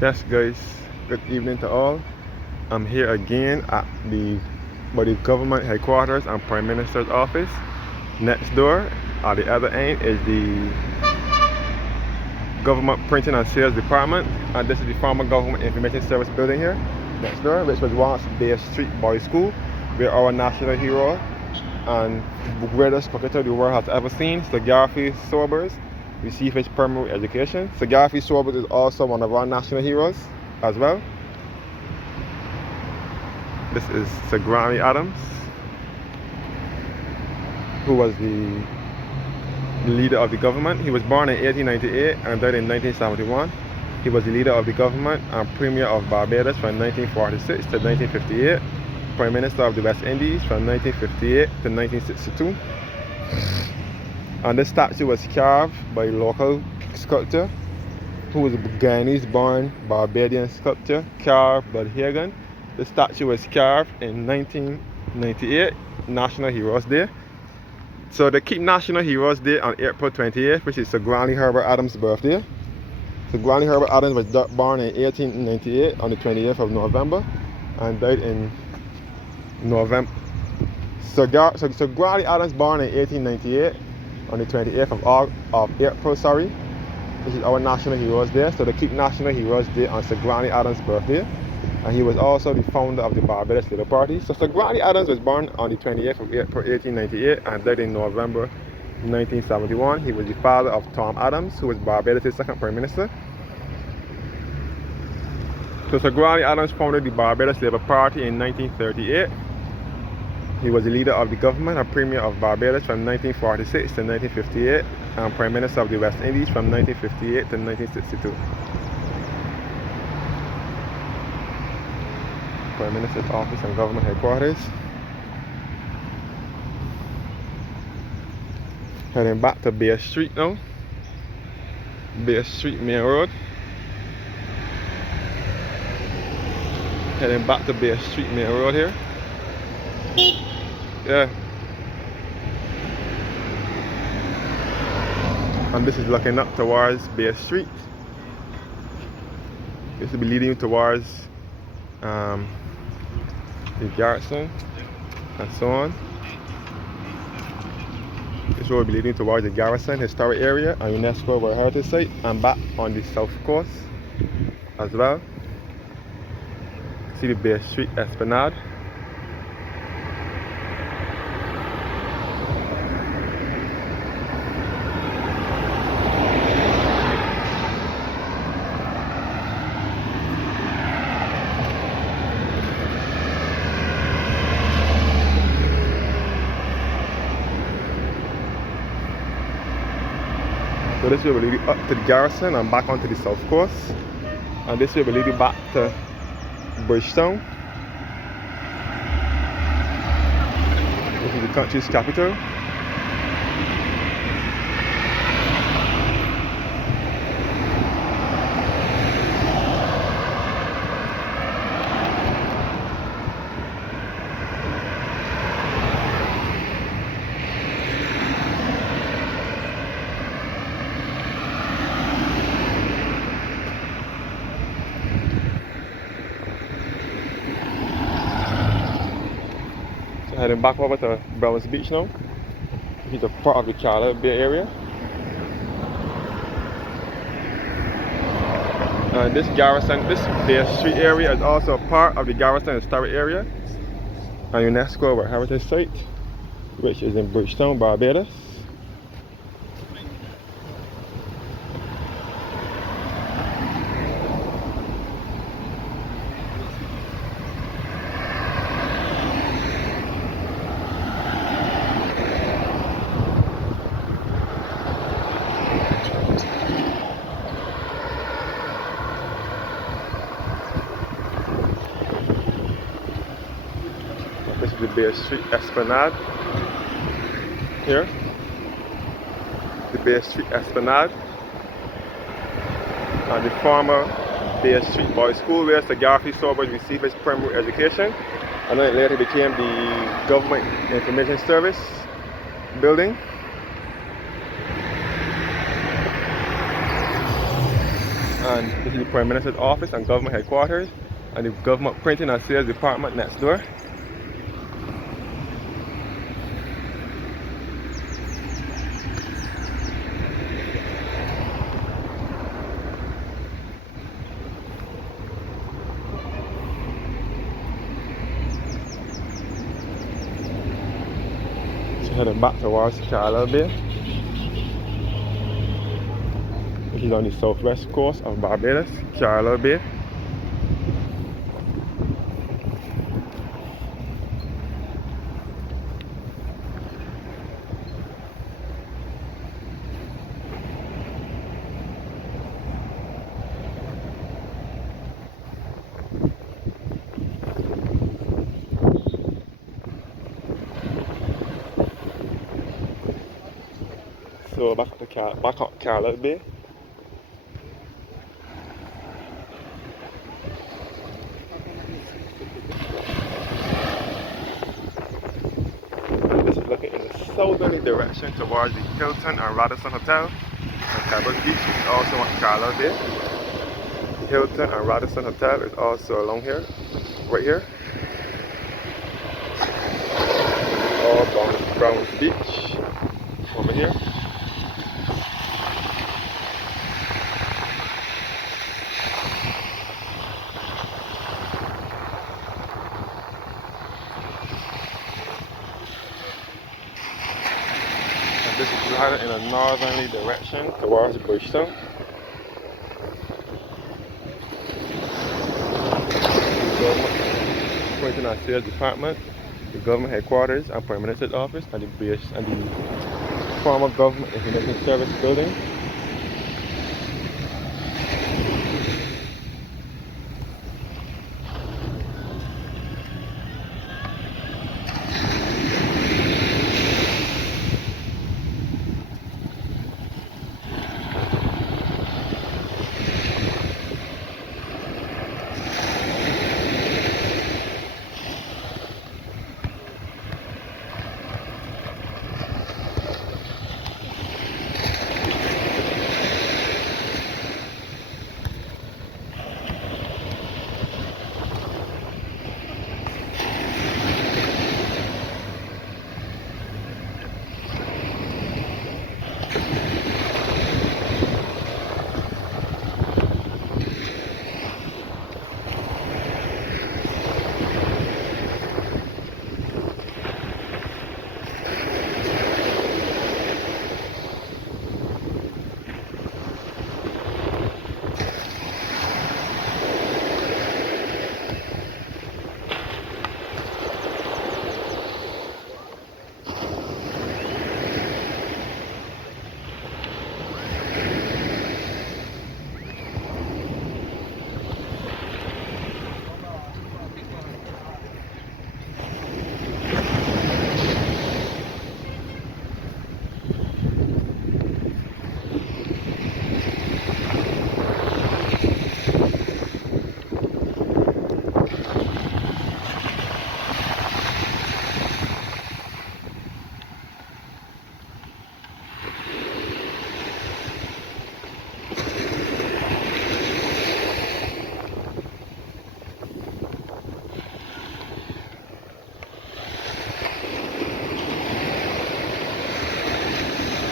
Yes guys, good evening to all. I'm here again at the government headquarters and Prime Minister's office. Next door at the other end is the government printing and sales department, and this is the former government information service building here next door, which was once Bay Street Boys School, where our national hero and greatest cricketer the world has ever seen, Sir Garfield Sobers, received his primary education. Sir Garfield Sobers is also one of our national heroes as well. This is Sir Granny Adams, who was the leader of the government. He was born in 1898 and died in 1971. He was the leader of the government and Premier of Barbados from 1946 to 1958, Prime Minister of the West Indies from 1958 to 1962. And this statue was carved by a local sculptor who was a Guyanese-born Barbadian sculptor, carved by Hagan. The statue was carved in 1998, National Heroes Day. So they keep National Heroes Day on April 28th, which is Sir Granny Herbert Adams' birthday. Sir Granny Herbert Adams was born in 1898 on the 28th of November and died in November. So Granny Adams born in 1898 on the 28th of April, which is our National Heroes Day. So they keep National Heroes Day on Sir Granny Adams' birthday. And he was also the founder of the Barbados Labour Party. So Sir Granny Adams was born on the 28th of April 1898 and died in November 1971. He was the father of Tom Adams, who was Barbados' second Prime Minister. So Sir Granny Adams founded the Barbados Labour Party in 1938. He was the leader of the government and Premier of Barbados from 1946 to 1958 and Prime Minister of the West Indies from 1958 to 1962. Prime Minister's office and government headquarters. Heading back to Bay Street now. Bay Street Main Road. Heading back to Bay Street Main Road here. Yeah. And this is looking up towards Bay Street. This will be leading towards the garrison and so on. This road will be leading towards the garrison historic area and UNESCO World Heritage Site, and back on the south coast as well. See the Bay Street Esplanade. So this way will lead you up to the garrison and back onto the south coast. And this way will lead you back to Bridgetown. This is the country's capital. Heading back over to Browns Beach now. It's a part of the Carlisle Bay Area. And this Bay Street area is also a part of the Garrison Historic Area and UNESCO World Heritage Site, which is in Bridgetown, Barbados. This is the Bay Street Esplanade here. The Bay Street Esplanade. And the former Bay Street Boys School where Sir Garfield Sobers received his primary education. And then it later became the Government Information Service building. And this is the Prime Minister's office and government headquarters, and the government printing and sales department next door. So heading back towards Carlisle Bay, which is on the southwest coast of Barbados, Carlisle Bay. So back at Carlisle Bay. And this is looking in the southerly direction towards the Hilton and Radisson Hotel and Pebble Beach, which is also on Carlisle Bay. The Hilton and Radisson Hotel is also along here, right here. All Browns Beach over here. This is headed in a northerly direction towards Bridgetown. The government printing and sales department, the government headquarters and Prime Minister's office, and the former government information service building.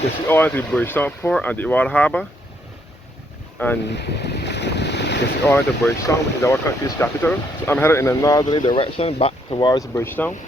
You see all the Bridgetown Port and the Water Harbour, and you see all the Bridgetown, which is our country's capital. So I'm headed in a northerly direction back towards Bridgetown.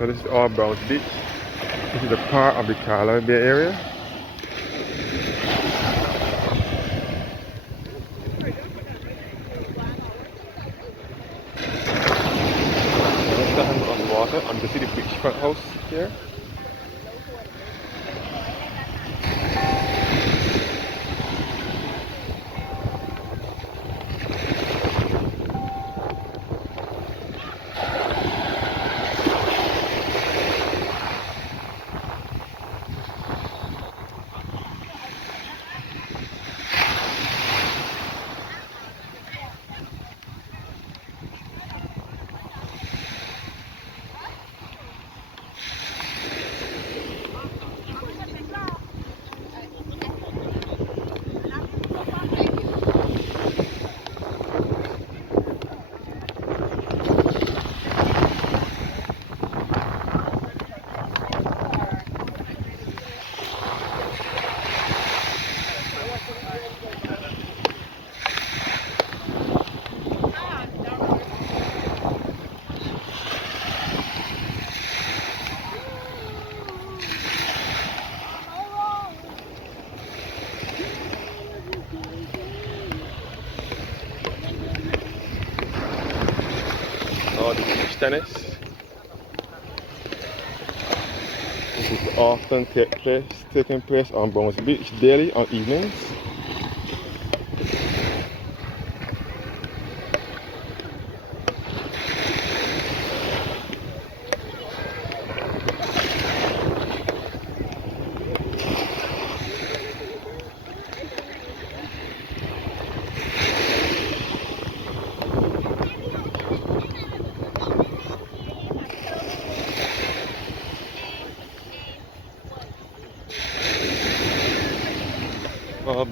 So this is all Browns Beach. This is a part of the Carlisle Bay Area. On the water, and you can see the beachfront house here. All the beach tennis. This is often taking place on Browns Beach daily on evenings.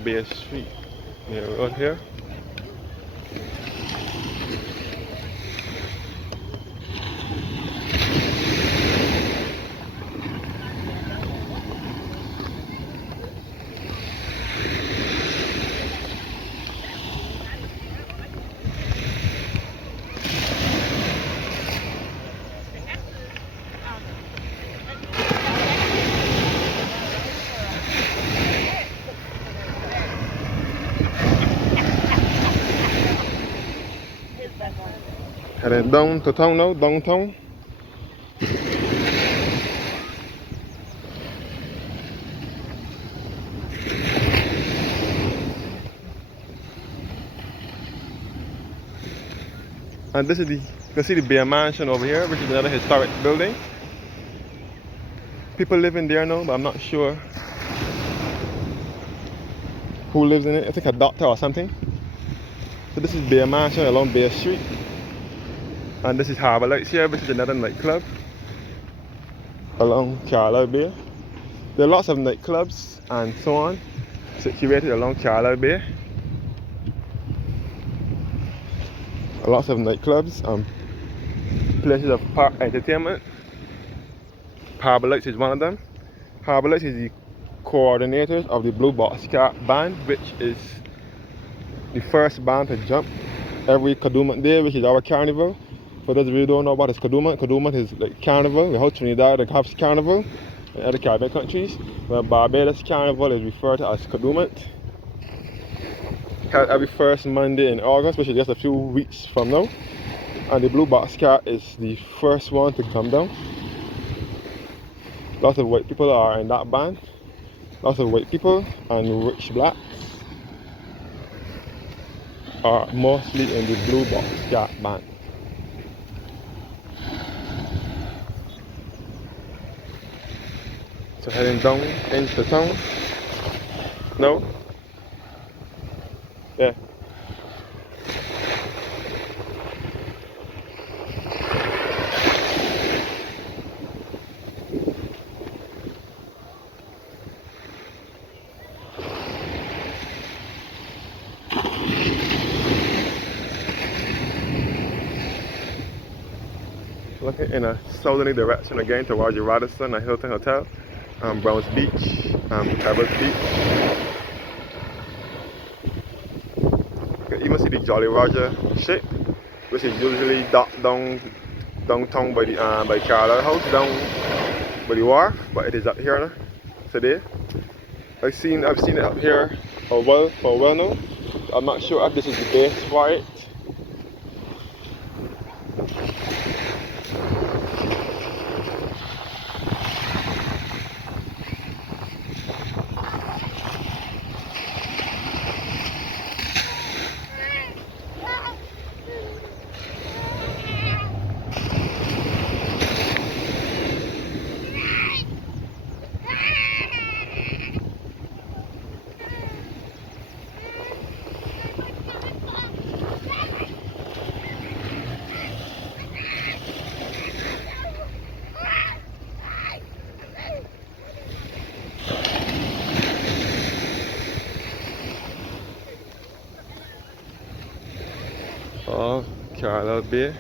Bay Street right here. Heading down to town now, downtown. And this is you can see the Bear Mansion over here, which is another historic building. People live in there now, but I'm not sure who lives in it. I think a doctor or something. So this is Bear Mansion along Bear Street. And this is Harbour Lights here, which is another nightclub along Carlisle Bay. There are lots of nightclubs and so on situated along Carlisle Bay. Lots of nightclubs and places of park entertainment. Harbour Lights is one of them. Harbour Lights is the coordinators of the Blue Boxcar Band, which is the first band to jump every Kadooment Day, which is our carnival. For those of you who don't know what is Kadooment, Kadooment is like carnival. We host Trinidad and House Carnival in other Caribbean countries. But Barbados Carnival is referred to as Kadooment. Held every first Monday in August, which is just a few weeks from now. And the Blue Boxcar is the first one to come down. Lots of white people are in that band. Lots of white people and rich blacks are mostly in the Blue Boxcar band. So heading down into town. No? Yeah. Looking in a southerly direction again towards the Radisson and Hilton Hotel, Browns Beach, Pebbles Beach. You can even see the Jolly Roger ship, which is usually docked down downtown by Carlisle House, down by the wharf, but it is up here today. I've seen it up here for a while now. I'm not sure if this is the base for it. Oh, Carlisle Bay.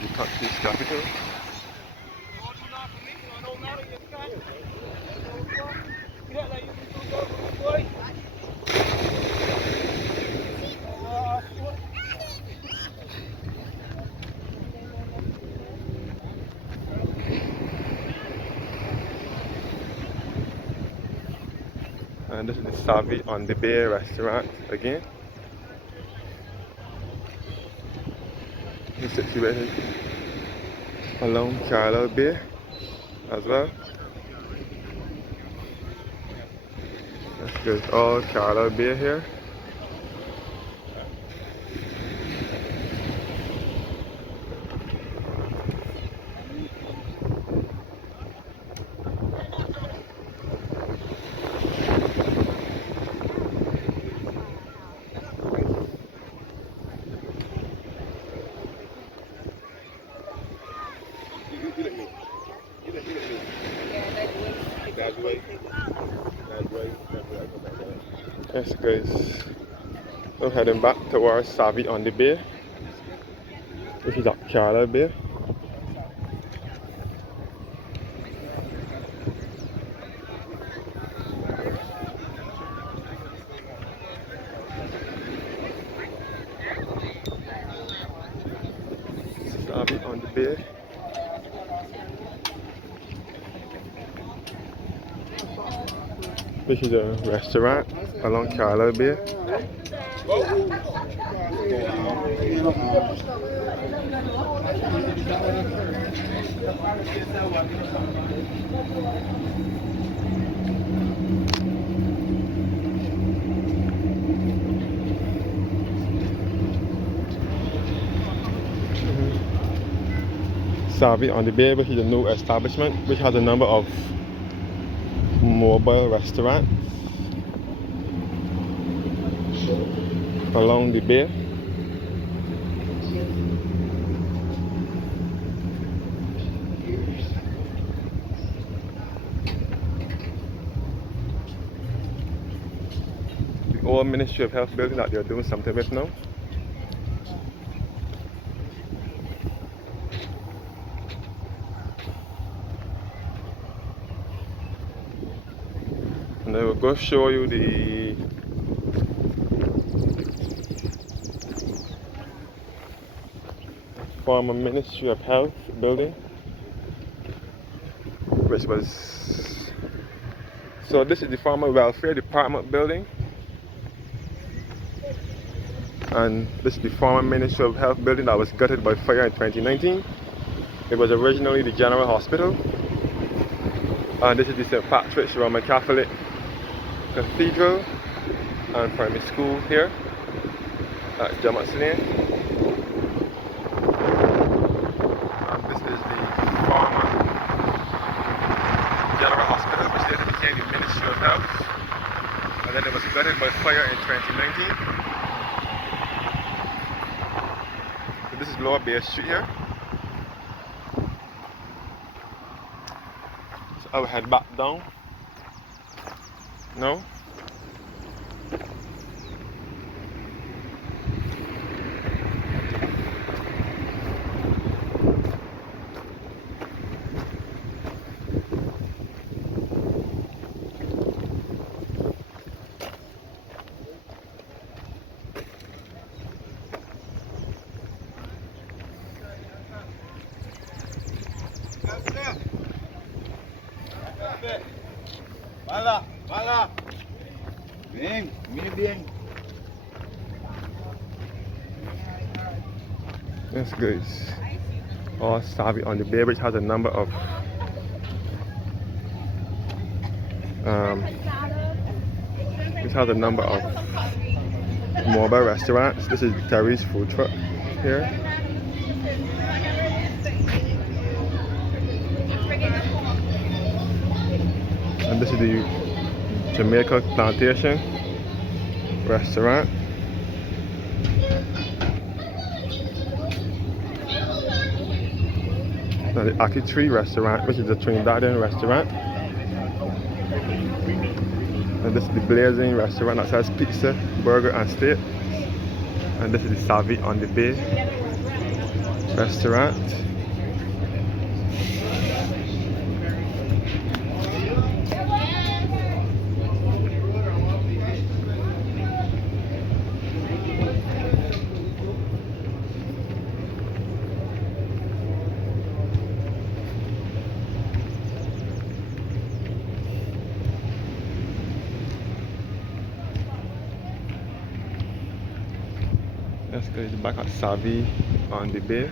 The country's capital. And this is the Savvy on the Bay restaurant again. It's situated along Carlisle Bay as well. There's all Carlisle Bay here. Yes guys, I'm heading back towards Savvy on the Bay, which is at Carlisle Bay. Savvy on the Bay. This is a restaurant along Carlisle Bay. Savvy on the Bay, which is a new establishment which has a number of mobile restaurants along the bay. The old Ministry of Health building that they're doing something with now. And I will go show you the former Ministry of Health building, which was, so this is the former Welfare Department building, and this is the former Ministry of Health building that was gutted by fire in 2019. It was originally the General Hospital, and this is the St. Patrick's Roman Catholic Cathedral and primary school here at Jamat's Lane. And this is the former General Hospital, which later became the Ministry of Health, and then it was gutted by fire in 2019. So this is Lower Bay Street here. I will head back down. No? Bala. Bien, muy bien. Yes, guys. All Savvy on the Bay, which has a number of mobile restaurants. This is Terry's food truck here. And this is the Jamaica Plantation restaurant. Now the Aki Tree restaurant, which is a Trinidadian restaurant. And this is the Blazing restaurant that sells pizza, burger and steak. And this is the Savvy on the Bay restaurant. Let's go back at Savvy on the Bay.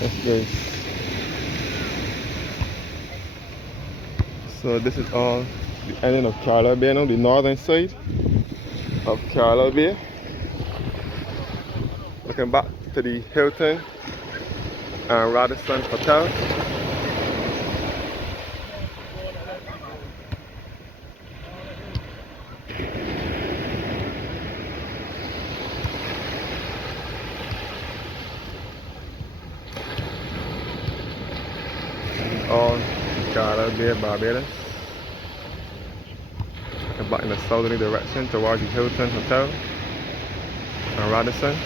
Yes, guys. So this is all the ending of Carlisle Bay now, the northern side of Carlisle Bay. Looking back to the Hilton and Radisson Hotel. All Carlisle Bay, Barbados. Looking back in the southerly direction towards the Hilton Hotel and Radisson.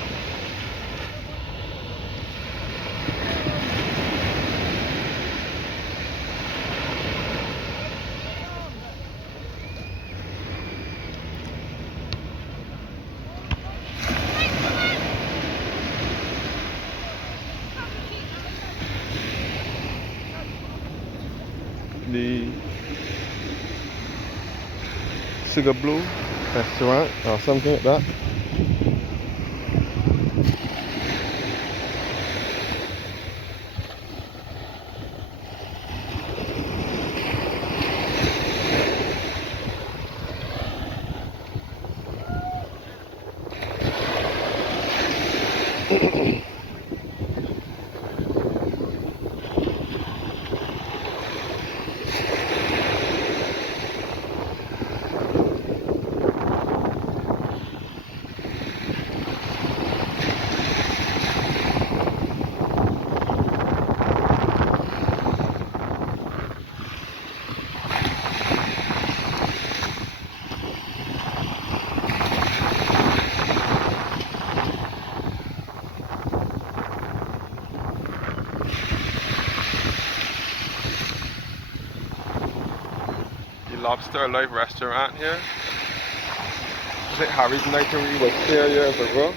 The Sugar Blue restaurant or something like that. Lobster Life restaurant here. I think Harry's Nightery was here years ago.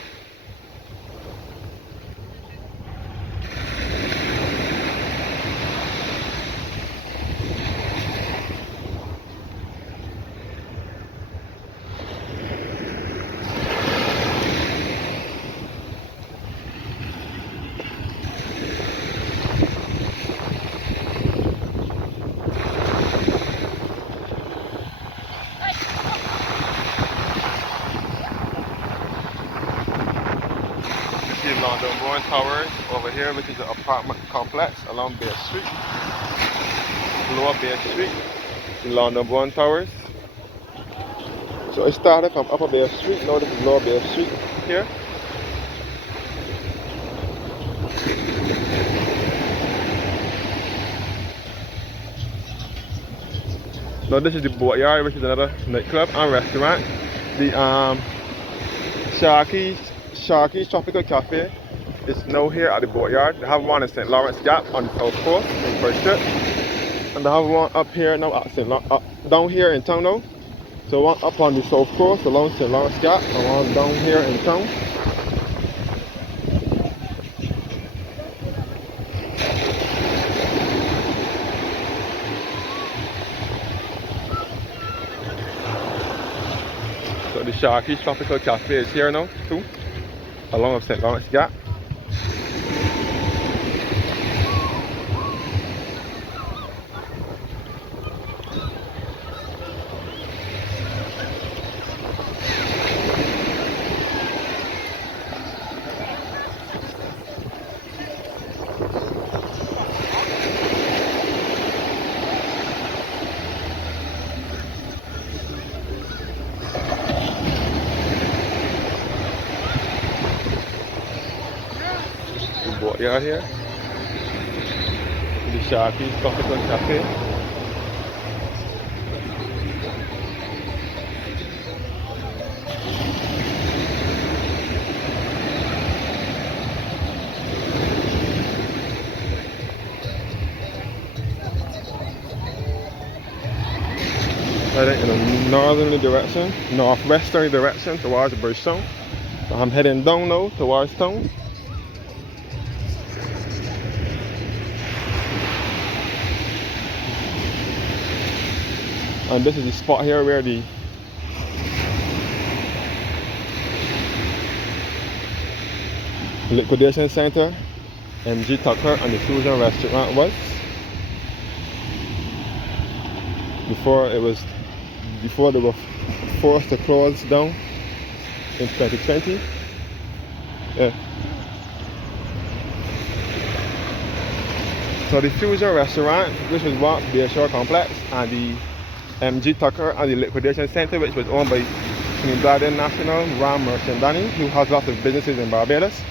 Bourne Towers over here, which is an apartment complex along Bay Street, Lower Bay Street, the London Bourne Towers. So it started from Upper Bay Street, now this is Lower Bay Street here. Now this is the Boatyard, which is another nightclub and restaurant. The Sharky's Tropical Cafe is now here at the Boatyard. They have one in St. Lawrence Gap on the south coast in Christchurch, and they have one up here now at down here in town now. So one up on the south coast along St. Lawrence Gap, and one down here in town. So the Sharky's Tropical Cafe is here now too, along with St. Lawrence Gap. Boatyard here, the Sharky's Tropical Cafe. Heading in a northerly direction, northwesterly direction towards Bridgetown. So I'm heading down now towards town. And this is the spot here where the liquidation center, MG Tucker and the Fusion restaurant was. Before they were forced to close down in 2020. Yeah. So the Fusion restaurant, which was once the Bayshore complex, and the MG Tucker and the liquidation center, which was owned by Trinidadian national Ram Merchandani, who has lots of businesses in Barbados.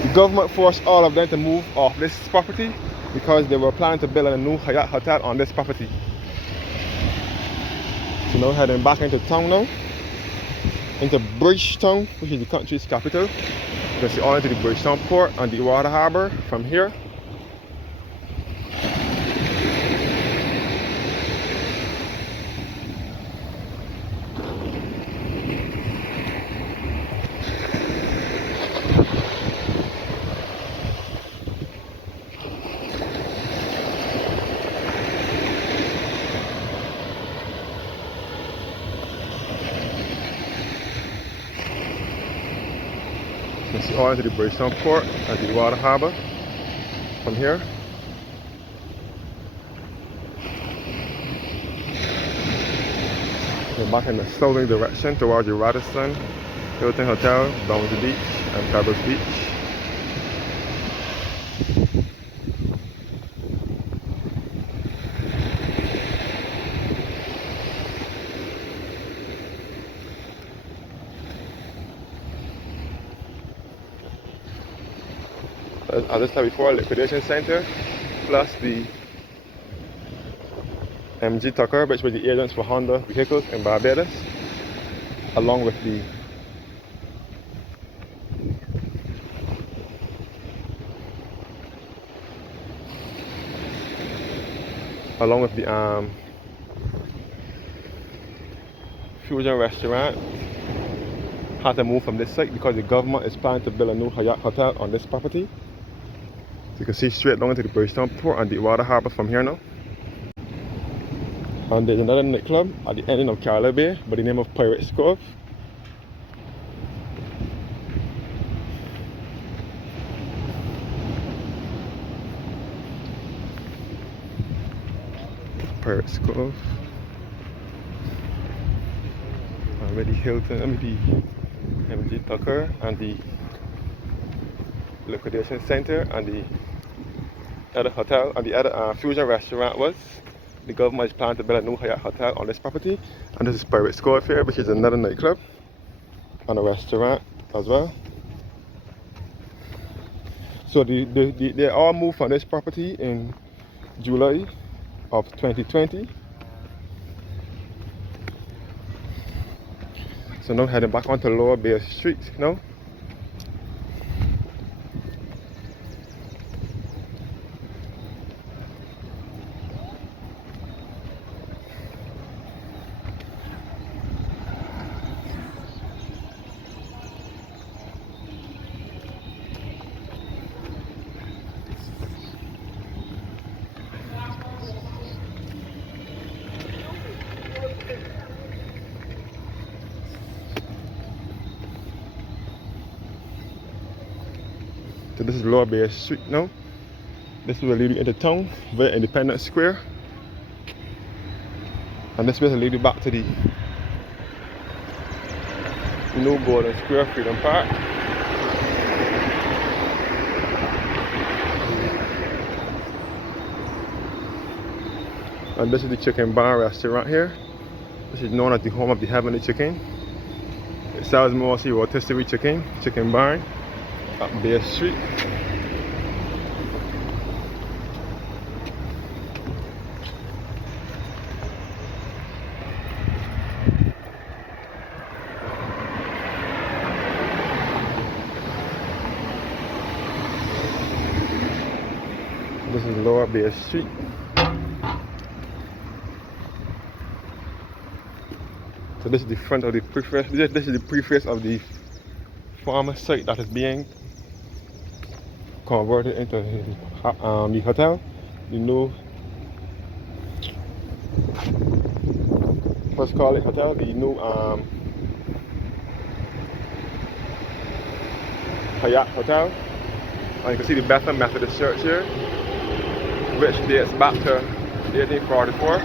The government forced all of them to move off this property because they were planning to build a new Hyatt hotel on this property. So now heading back into town now, into Bridgetown, which is the country's capital. You can see all into the Bridgetown port and the water harbour from here. You can see all into the Bridgetown port and the water harbour from here. And back in the southerly direction towards the Radisson Hilton Hotel, Bounty Beach and Pebbles Beach. As I said before, liquidation center plus the MG Tucker, which was the agents for Honda vehicles in Barbados, along with the Fusion restaurant. Had to move from this site because the government is planning to build a new Hyatt hotel on this property. So you can see straight down into the Bridgetown port and the water harbour from here now. And there's another nightclub at the ending of Carlisle Bay by the name of Pirates Cove. Pirates Cove. Already Hilton, the MG Tucker and the liquidation center, and the other hotel and the other fusion restaurant was. The government is planning to build a new Hyatt hotel on this property, and this is Pirate Square Fair, which is another nightclub and a restaurant as well. So they all moved from this property in July of 2020. So now heading back onto Lower Bay Street now. So this is Lower Bay Street now. This will lead you into town via Independence Square. And this will lead you back to the new Golden Square Freedom Park. And this is the chicken bar restaurant here. This is known as the home of the Heavenly Chicken. It sells mostly rotisserie chicken bar up Bay Street. This is Lower Bay Street. So this is the front of the preface. This is the preface of the former site that is being converted into the hotel. The new, what's called it, hotel? The new Hyatt Hotel. And you can see the Bethel Methodist Church here, which dates back to 1844.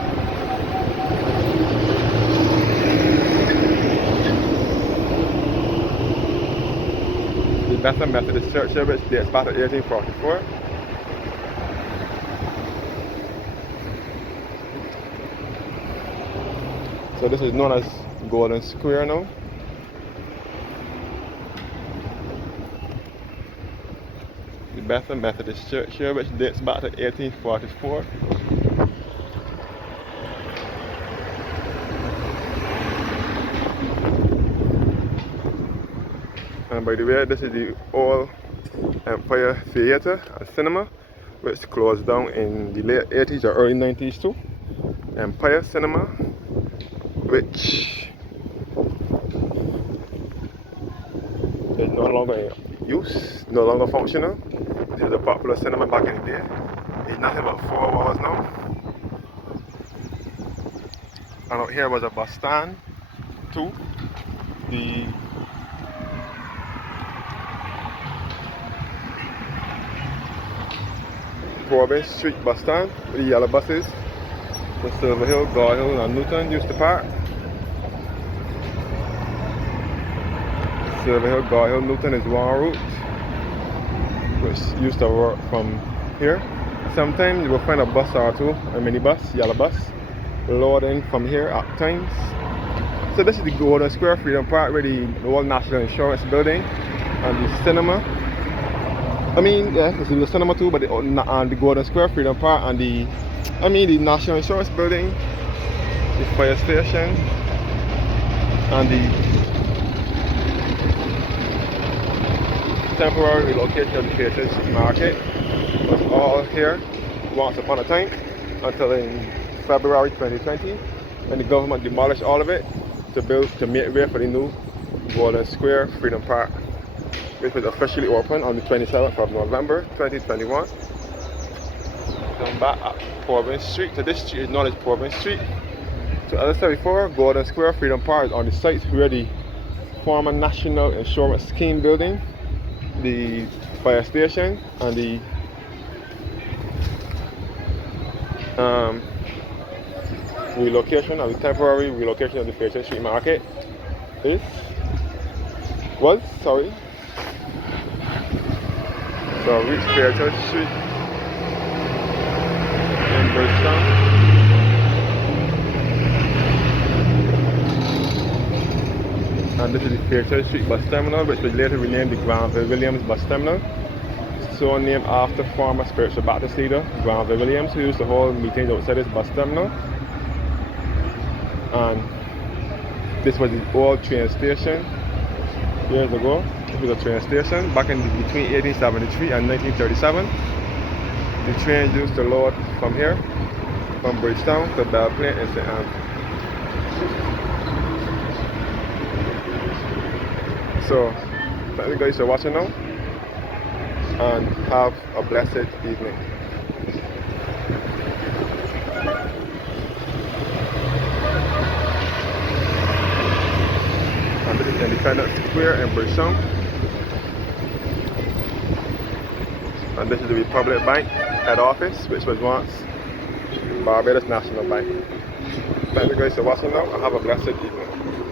The Bethel Methodist Church here, which dates back to 1844. So this is known as Golden Square now. The Bethel Methodist Church here, which dates back to 1844. And by the way, this is the old Empire Theatre and Cinema, which closed down in the late 80s or early 90s too. Empire Cinema, which is no longer in use, no longer functional. This is a popular cinema back in the day. It's nothing but 4 walls now. And out here was a bus stand too. The Province Street bus stand with the yellow buses. The Silver Hill, Guard Hill and Newton used to park. Silver Hill, Guard Hill, Newton is one route, which used to work from here. Sometimes you will find a bus or two, a minibus, yellow bus, loading from here at times. So this is the Golden Square Freedom Park, where the old National Insurance building and the cinema. I mean, yeah, it's in the cinema too, but the Golden Square Freedom Park and the National Insurance building, the fire station, and the temporary relocation of the Patriot Street Market was all here once upon a time until in February 2020, when the government demolished all of it to make way for the new Golden Square Freedom Park, which was officially opened on the 27th of November 2021. Come back at Province Street. So this street is known as Province Street. So as I said before, Golden Square Freedom Park is on the site where the former National Insurance Scheme building, the fire station, and the relocation of the temporary relocation of the Patriot Street Market was. So reach Fairchurch Street in Bridgetown. And this is the Fairchurch Street bus terminal, which was later renamed the Granville Williams bus terminal. So named after former spiritual Baptist leader Granville Williams, who used to hold meetings outside this bus terminal. And this was the old train station years ago. This was a train station back in between 1873 and 1937. The trains used to load from here, from Bridgetown to Belle Plaine in St. Anne. So, thank you guys for watching now, and have a blessed evening. And this is Independence Square in Bridgetown. And this is the Republic Bank head office, which was once Barbados National Bank. Thank you guys for watching now, and have a blessed evening.